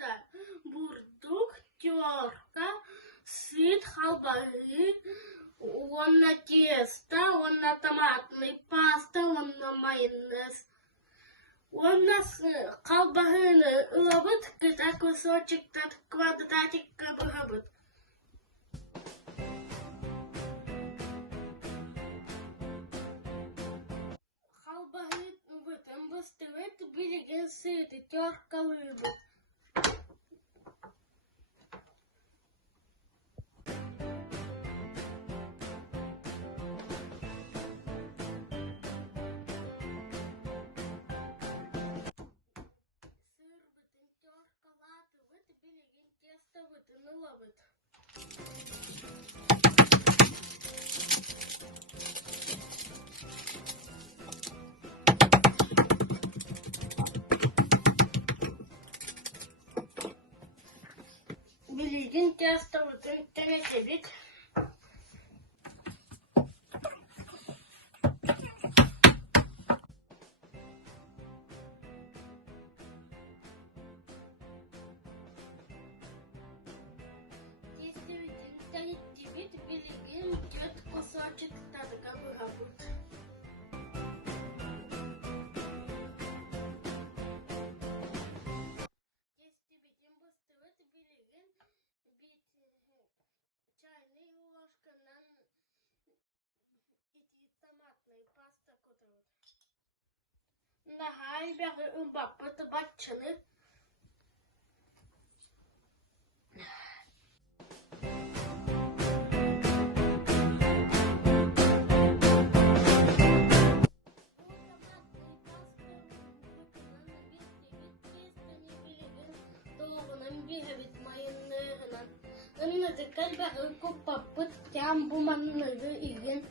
да бурдук, терка, сыр, халбары, онна тесто, онна томатный паста, онна майонез. Онна халбарыны ылабыт, кыта кусочек квадратик быгабыт. Халбары бытын быстырыт, билеген сыры, терка лыбыт. Билеген тесто бүтін тәрекебет. Билеген тет кусочек тадыга быгабыт. Нахай бәрі ұмбаппыты батчыны. Ынны декәл бәрі көппаппыт кәм бұманныды иген.